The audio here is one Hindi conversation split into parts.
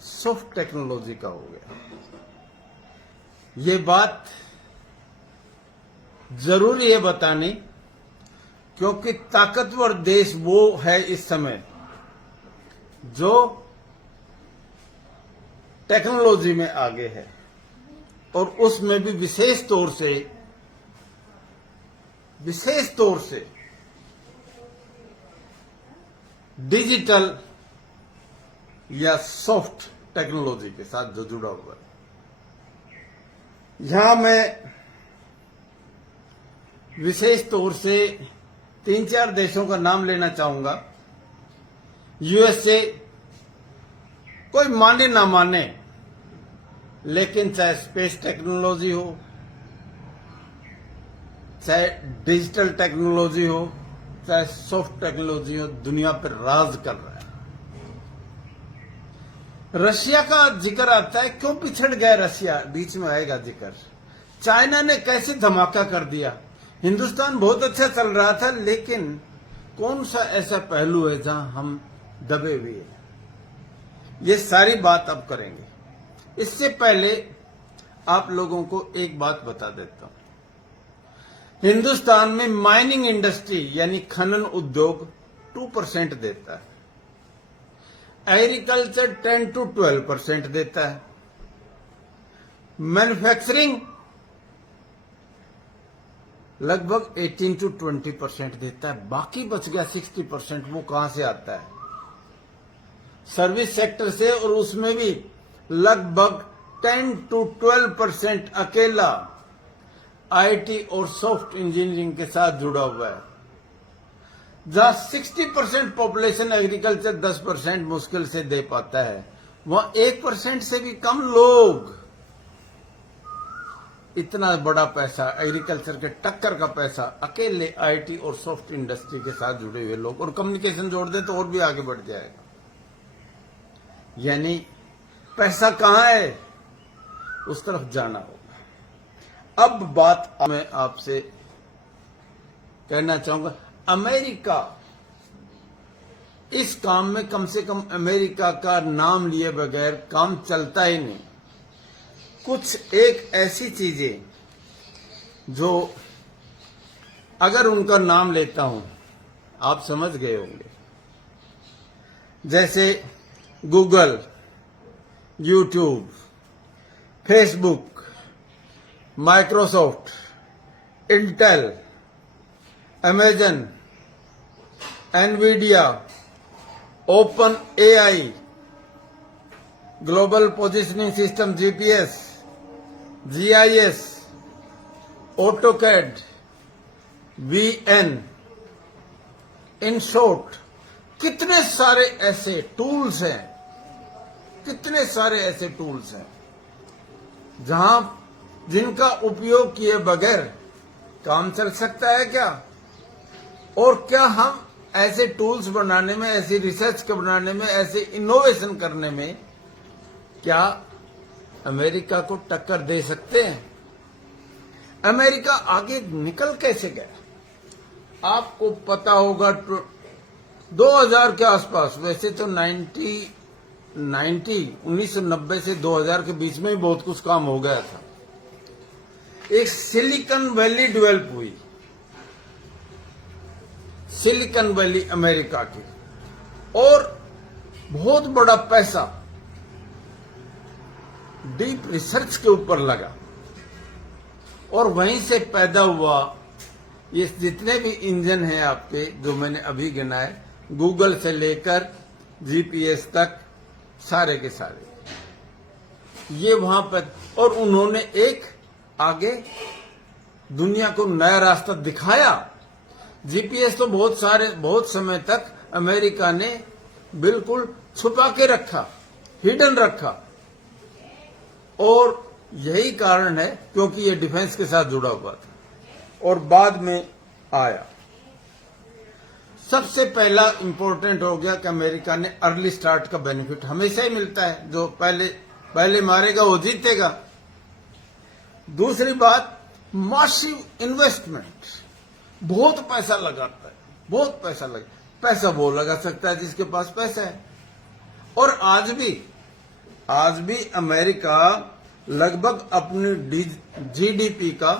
सॉफ्ट टेक्नोलॉजी का हो गया। ये बात जरूरी है बतानी, क्योंकि ताकतवर देश वो है इस समय जो टेक्नोलॉजी में आगे है, और उसमें भी विशेष तौर से डिजिटल या सॉफ्ट टेक्नोलॉजी के साथ जो जुड़ा हुआ है। यहां मैं विशेष तौर से 3-4 देशों का नाम लेना चाहूंगा। यूएसए, कोई माने ना माने, लेकिन चाहे स्पेस टेक्नोलॉजी हो, चाहे डिजिटल टेक्नोलॉजी हो, चाहे सॉफ्ट टेक्नोलॉजी हो, दुनिया पर राज कर रहा है। रशिया का जिक्र आता है, क्यों पिछड़ गया रशिया, बीच में आएगा जिक्र। चाइना ने कैसे धमाका कर दिया। हिंदुस्तान बहुत अच्छा चल रहा था, लेकिन कौन सा ऐसा पहलू है जहां हम दबे हुए हैं, ये सारी बात अब करेंगे। इससे पहले आप लोगों को एक बात बता देता हूं। हिंदुस्तान में माइनिंग इंडस्ट्री यानी खनन उद्योग 2% देता है, एग्रीकल्चर 10 to 12% देता है, मैन्युफैक्चरिंग लगभग 18 to 20% देता है। बाकी बच गया 60%, वो कहां से आता है? सर्विस सेक्टर से, और उसमें भी लगभग 10 to 12% अकेला आईटी और सॉफ्ट इंजीनियरिंग के साथ जुड़ा हुआ है। जहां 60% पॉपुलेशन एग्रीकल्चर 10% मुश्किल से दे पाता है, वहां 1% से भी कम लोग इतना बड़ा पैसा, एग्रीकल्चर के टक्कर का पैसा, अकेले आईटी और सॉफ्ट इंडस्ट्री के साथ जुड़े हुए लोग, और कम्युनिकेशन जोड़ दे तो और भी आगे बढ़ जाएगा। यानी पैसा कहां है, उस तरफ जाना होगा। अब बात मैं आपसे कहना चाहूंगा, अमेरिका, इस काम में कम से कम अमेरिका का नाम लिए बगैर काम चलता ही नहीं। कुछ एक ऐसी चीजें जो अगर उनका नाम लेता हूं आप समझ गए होंगे, जैसे Google, YouTube, Facebook, Microsoft, Intel, Amazon, Nvidia, OpenAI, global positioning system GPS, GIS, AutoCAD, VN, in short, कितने सारे ऐसे टूल्स हैं, कितने सारे ऐसे टूल्स हैं जहां जिनका उपयोग किए बगैर काम चल सकता है क्या? और क्या हम ऐसे टूल्स बनाने में, ऐसी रिसर्च के बनाने में, ऐसे इनोवेशन करने में क्या अमेरिका को टक्कर दे सकते हैं? अमेरिका आगे निकल कैसे गया? आपको पता होगा 2000 के आसपास, वैसे तो 1990 से 2000 के बीच में ही बहुत कुछ काम हो गया था। एक सिलिकॉन वैली डेवलप हुई, सिलिकॉन वैली अमेरिका की, और बहुत बड़ा पैसा डीप रिसर्च के ऊपर लगा, और वहीं से पैदा हुआ ये जितने भी इंजन हैं आपके, जो मैंने अभी गिनाए, गूगल से लेकर जीपीएस तक, सारे के सारे ये वहां पर। और उन्होंने एक आगे दुनिया को नया रास्ता दिखाया। जीपीएस तो बहुत समय तक अमेरिका ने बिल्कुल छुपा के रखा, हिडन रखा, और यही कारण है क्योंकि ये डिफेंस के साथ जुड़ा हुआ था, और बाद में आया। सबसे पहला इंपॉर्टेंट हो गया कि अमेरिका ने अर्ली स्टार्ट का बेनिफिट हमेशा ही मिलता है, जो पहले मारेगा वो जीतेगा। दूसरी बात, मासिव इन्वेस्टमेंट, बहुत पैसा लगाता है, बहुत पैसा पैसा वो लगा सकता है जिसके पास पैसा है। और आज भी आज भी अमेरिका लगभग अपनी जीडीपी का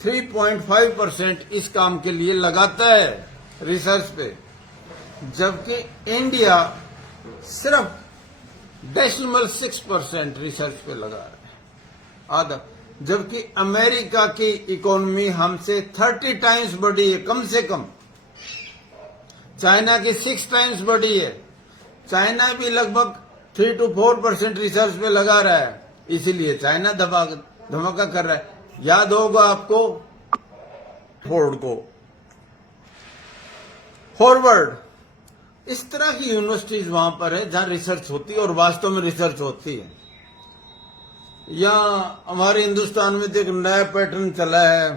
3.5% इस काम के लिए लगाता है रिसर्च पे, जबकि इंडिया सिर्फ 0.6% रिसर्च पे लगा रहा है, आधा। जबकि अमेरिका की इकोनॉमी हमसे 30 टाइम्स बढ़ी है कम से कम, चाइना की 6 टाइम्स बढ़ी है। चाइना भी लगभग 3 to 4% रिसर्च पे लगा रहा है, इसीलिए चाइना धमाका कर रहा है। याद होगा आपको फोर्ड को, फॉरवर्ड, इस तरह की यूनिवर्सिटीज वहां पर है जहां रिसर्च होती है और वास्तव में रिसर्च होती है। यहां हमारे हिंदुस्तान में तो एक नया पैटर्न चला है,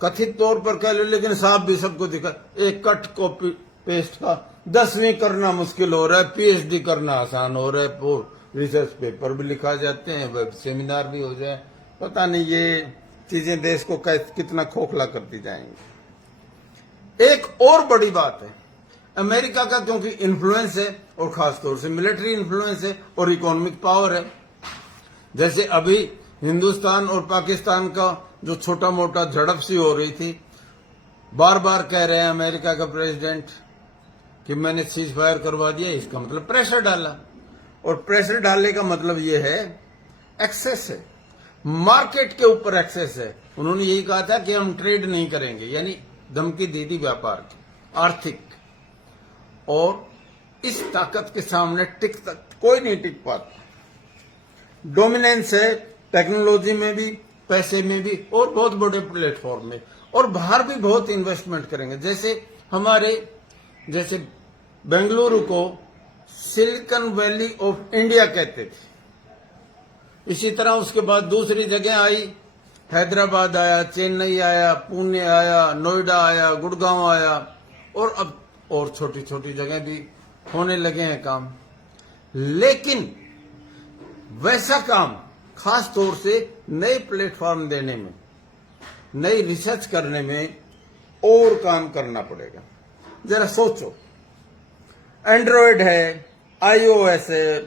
कथित तौर पर कह लो, लेकिन साफ भी सबको दिखा, एक कट कॉपी पेस्ट का 10वीं करना मुश्किल हो रहा है, पीएचडी करना आसान हो रहा है, रिसर्च पेपर भी लिखा जाते हैं, वेब सेमिनार भी हो जाए। पता नहीं ये चीजें देश को कितना खोखला करती जाएंगी। एक और बड़ी बात है, अमेरिका का क्योंकि इन्फ्लुएंस है और खासतौर से मिलिट्री इन्फ्लुएंस है और इकोनॉमिक पावर है। जैसे अभी हिंदुस्तान और पाकिस्तान का जो छोटा मोटा झड़प सी हो रही थी, बार बार कह रहे हैं अमेरिका का प्रेसिडेंट कि मैंने सीज फायर करवा दिया, इसका मतलब प्रेशर डाला, और प्रेशर डालने का मतलब यह है एक्सेस है, मार्केट के ऊपर एक्सेस है। उन्होंने यही कहा था कि हम ट्रेड नहीं करेंगे, यानी धमकी दे दी व्यापार की, आर्थिक, और इस ताकत के सामने कोई नहीं टिक पाता। डोमिनेंस है टेक्नोलॉजी में भी, पैसे में भी, और बहुत बड़े प्लेटफॉर्म में, और बाहर भी बहुत इन्वेस्टमेंट करेंगे। जैसे बेंगलुरु को सिलिकॉन वैली ऑफ इंडिया कहते थे, इसी तरह उसके बाद दूसरी जगह आई, हैदराबाद आया, चेन्नई आया, पुणे आया, नोएडा आया, गुड़गांव आया, और अब और छोटी छोटी जगह भी होने लगे हैं काम। लेकिन वैसा काम खास तौर से नए प्लेटफॉर्म देने में, नई रिसर्च करने में और काम करना पड़ेगा। जरा सोचो, एंड्रॉयड है, आईओएस है,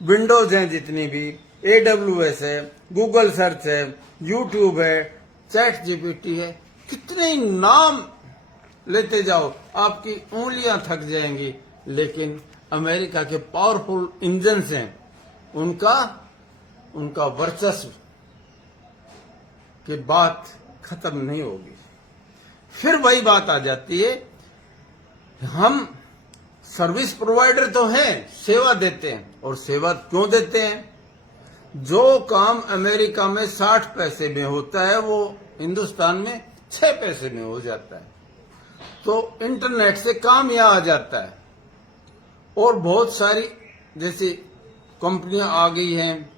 विंडोज है जितनी भी, AWS है, गूगल सर्च है, यूट्यूब है, चैट जीपीटी है, कितने ही नाम लेते जाओ, आपकी उंगलियां थक जाएंगी। लेकिन अमेरिका के पावरफुल इंजन्स हैं, उनका वर्चस्व की बात खत्म नहीं होगी। फिर वही बात आ जाती है, हम सर्विस प्रोवाइडर तो हैं, सेवा देते हैं, और सेवा क्यों देते हैं? जो काम अमेरिका में 60 पैसे में होता है वो हिंदुस्तान में 6 पैसे में हो जाता है। तो इंटरनेट से काम यहां आ जाता है, और बहुत सारी जैसी कंपनियां आ गई हैं,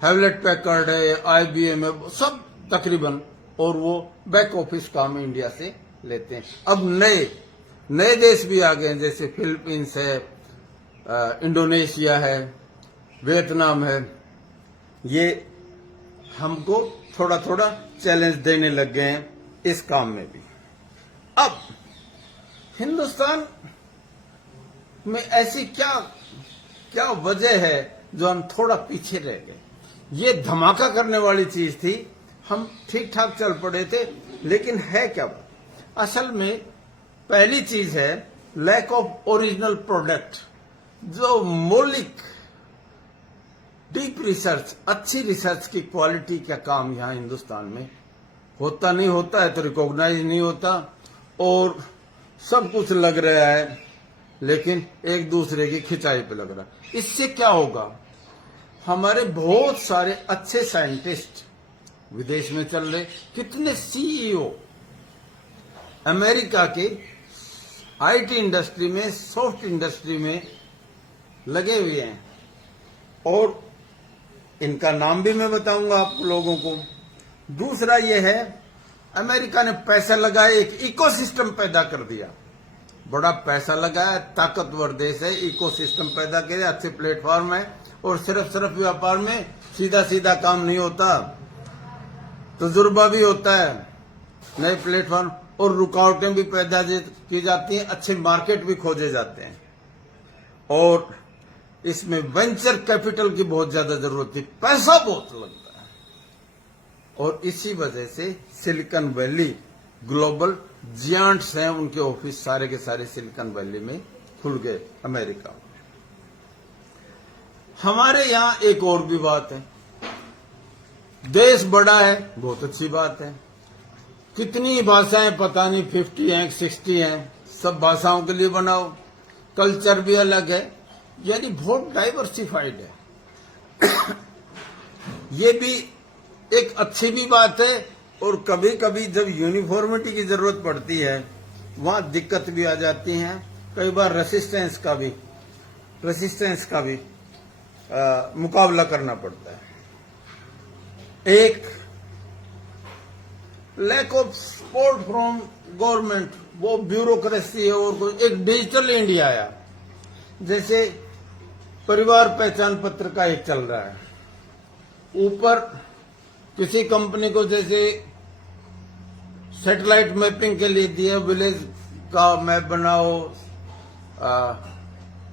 हेवलेट पैकर्ड है, IBM है, सब तकरीबन, और वो बैक ऑफिस काम इंडिया से लेते हैं। अब नए देश भी आ गए हैं, जैसे फिलीपींस है, इंडोनेशिया है, वियतनाम है, ये हमको थोड़ा थोड़ा चैलेंज देने लग गए हैं इस काम में भी। अब हिंदुस्तान में ऐसी क्या वजह है जो हम थोड़ा पीछे रह गए? ये धमाका करने वाली चीज थी, हम ठीक ठाक चल पड़े थे, लेकिन है क्या बात? असल में पहली चीज है लैक ऑफ ओरिजिनल प्रोडक्ट। जो मौलिक डीप रिसर्च, अच्छी रिसर्च की क्वालिटी का काम यहां हिंदुस्तान में होता नहीं, होता है तो रिकॉग्नाइज नहीं होता, और सब कुछ लग रहा है लेकिन एक दूसरे की खिंचाई पे लग रहा है। इससे क्या होगा? हमारे बहुत सारे अच्छे साइंटिस्ट विदेश में चल रहे, कितने CEO अमेरिका के IT इंडस्ट्री में, सॉफ्ट इंडस्ट्री में लगे हुए हैं, और इनका नाम भी मैं बताऊंगा आप लोगों को। दूसरा यह है, अमेरिका ने पैसा लगाया, एक इकोसिस्टम पैदा कर दिया, बड़ा पैसा लगाया, ताकतवर देश है, इकोसिस्टम पैदा किया, अच्छे प्लेटफॉर्म है, और सिर्फ व्यापार में सीधा सीधा काम नहीं होता, तजुर्बा भी होता है, नए प्लेटफॉर्म, और रुकावटें भी पैदा की जाती हैं, अच्छे मार्केट भी खोजे जाते हैं। और इसमें वेंचर कैपिटल की बहुत ज्यादा जरूरत थी, पैसा बहुत लगता है। और इसी वजह से सिलिकॉन वैली ग्लोबल जियांट्स हैं, उनके ऑफिस सारे के सारे सिलिकॉन वैली में खुल गए अमेरिका में। हमारे यहां एक और भी बात है, देश बड़ा है, बहुत अच्छी बात है। कितनी भाषाएं पता नहीं, 50 हैं 60 हैं, सब भाषाओं के लिए बनाओ। कल्चर भी अलग है, यानी बहुत डाइवर्सिफाइड है। ये भी एक अच्छी भी बात है। और कभी कभी जब यूनिफॉर्मिटी की जरूरत पड़ती है वहां दिक्कत भी आ जाती हैं, कई बार रेसिस्टेंस का भी मुकाबला करना पड़ता है। एक lack of support from government, वो ब्यूरोक्रेसी है। और एक डिजिटल इंडिया आया, जैसे परिवार पहचान पत्र का एक चल रहा है, ऊपर किसी कंपनी को जैसे सैटेलाइट मैपिंग के लिए दिया, विलेज का मैप बनाओ,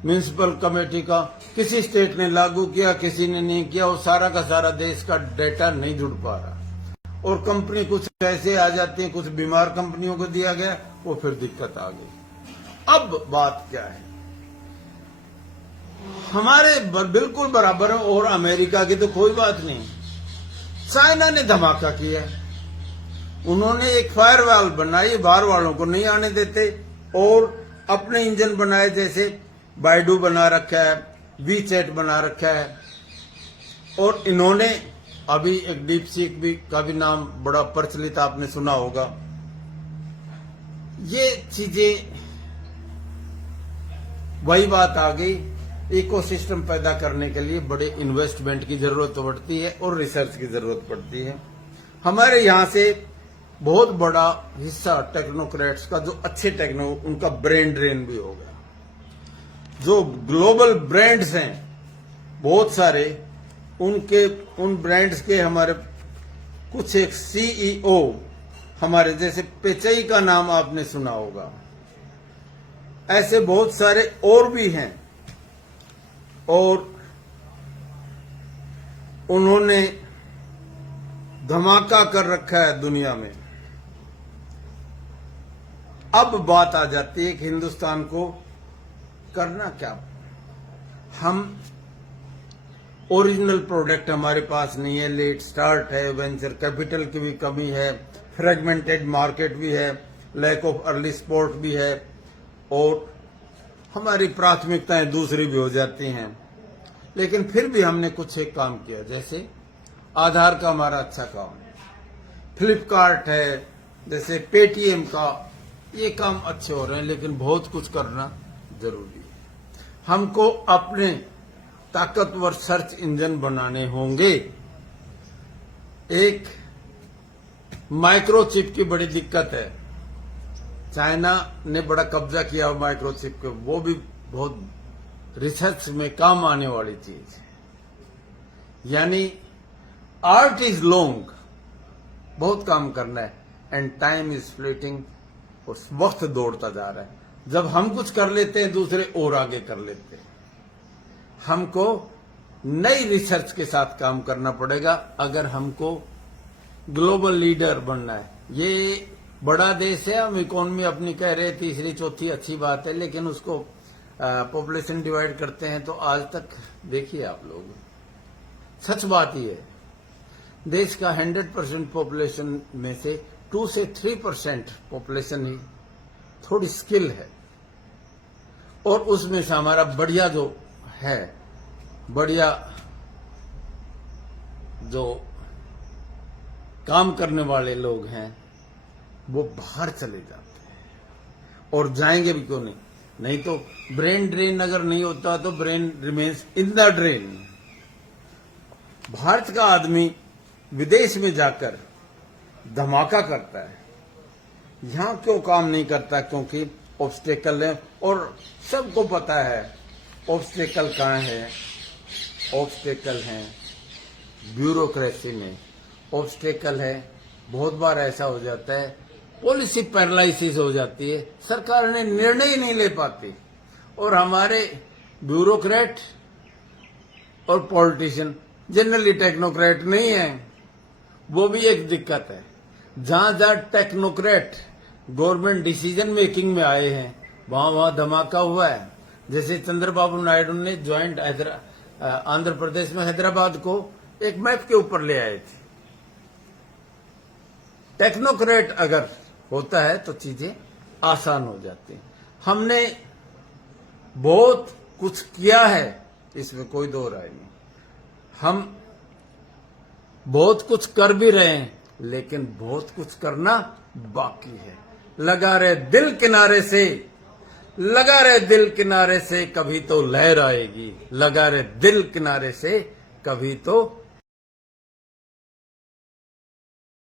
म्युनिसिपल कमेटी का, किसी स्टेट ने लागू किया, किसी ने नहीं किया, वो सारा का सारा देश का डेटा नहीं जुड़ पा रहा। और कंपनी कुछ ऐसे आ जाती है, कुछ बीमार कंपनियों को दिया गया, वो फिर दिक्कत आ गई। अब बात क्या है, हमारे बिल्कुल बराबर है। और अमेरिका की तो कोई बात नहीं, चाइना ने धमाका किया, उन्होंने एक फायरवॉल बनाई, बाहर वालों को नहीं आने देते, और अपने इंजन बनाए, जैसे बाइडू बना रखा है, वीचैट बना रखा है। और इन्होंने अभी एक डीप सीक भी का भी नाम बड़ा प्रचलित, आपने सुना होगा। ये चीजें वही बात आ गई, इकोसिस्टम पैदा करने के लिए बड़े इन्वेस्टमेंट की जरूरत पड़ती है और रिसर्च की जरूरत पड़ती है। हमारे यहां से बहुत बड़ा हिस्सा टेक्नोक्रेट्स का, जो अच्छे टेक्नो, उनका ब्रेन ड्रेन भी हो गया। जो ग्लोबल ब्रांड्स हैं बहुत सारे, उन ब्रांड्स के हमारे कुछ एक सीईओ, हमारे जैसे पेचई का नाम आपने सुना होगा, ऐसे बहुत सारे और भी हैं। और उन्होंने धमाका कर रखा है दुनिया में। अब बात आ जाती है कि हिंदुस्तान को करना क्या। हम ओरिजिनल प्रोडक्ट हमारे पास नहीं है, लेट स्टार्ट है, वेंचर कैपिटल की भी कमी है, फ्रेगमेंटेड मार्केट भी है, लैक ऑफ अर्ली सपोर्ट भी है, और हमारी प्राथमिकताएं दूसरी भी हो जाती हैं। लेकिन फिर भी हमने कुछ एक काम किया, जैसे आधार का हमारा अच्छा काम है, फ्लिपकार्ट है, जैसे पेटीएम का, ये काम अच्छे हो रहे हैं। लेकिन बहुत कुछ करना जरूरी है। हमको अपने ताकतवर सर्च इंजन बनाने होंगे। एक माइक्रोचिप की बड़ी दिक्कत है, चाइना ने बड़ा कब्जा किया माइक्रोचिप के, वो भी बहुत रिसर्च में काम आने वाली चीज है। यानी आर्ट इज लॉन्ग, बहुत काम करना है, एंड टाइम इज फ्लीटिंग, उस वक्त दौड़ता जा रहा है। जब हम कुछ कर लेते हैं दूसरे और आगे कर लेते हैं। हमको नई रिसर्च के साथ काम करना पड़ेगा अगर हमको ग्लोबल लीडर बनना है। ये बड़ा देश है, हम इकोनॉमी अपनी कह रहे तीसरी चौथी, अच्छी बात है, लेकिन उसको पॉपुलेशन डिवाइड करते हैं तो आज तक देखिए आप लोग, सच बात ही है, देश का 100% पॉपुलेशन में से 2 से 3% पॉपुलेशन ही थोड़ी स्किल है। और उसमें से हमारा बढ़िया जो है, बढ़िया जो काम करने वाले लोग हैं वो बाहर चले जाते हैं। और जाएंगे भी क्यों नहीं, नहीं तो ब्रेन ड्रेन अगर नहीं होता तो brain remains in the drain. Bharat का आदमी विदेश में जाकर धमाका करता है, यहां क्यों काम नहीं करता? क्योंकि ऑब्स्टेकल है, और सबको पता है ऑब्स्टेकल कहां है। ऑब्स्टेकल है ब्यूरोक्रेसी में, ऑब्स्टेकल है बहुत बार ऐसा हो जाता है पॉलिसी पैरालिसिस हो जाती है, सरकार ने निर्णय नहीं ले पाती। और हमारे ब्यूरोक्रेट और पॉलिटिशियन, जनरली टेक्नोक्रेट नहीं है। वो भी एक दिक्कत है। जहां जहां टेक्नोक्रेट गवर्नमेंट डिसीजन मेकिंग में आए हैं वहां वहां धमाका हुआ है। जैसे चंद्रबाबू नायडू ने ज्वाइंट आंध्र प्रदेश में हैदराबाद को एक मैप के ऊपर ले आए थे। टेक्नोक्रेट अगर होता है तो चीजें आसान हो जाती हैं। हमने बहुत कुछ किया है, इसमें कोई दो राय नहीं। हम बहुत कुछ कर भी रहे हैं, लेकिन बहुत कुछ करना बाकी है। लगा रहे दिल किनारे से, लगा रहे दिल किनारे से, कभी तो लहर आएगी। लगा रहे दिल किनारे से, कभी तो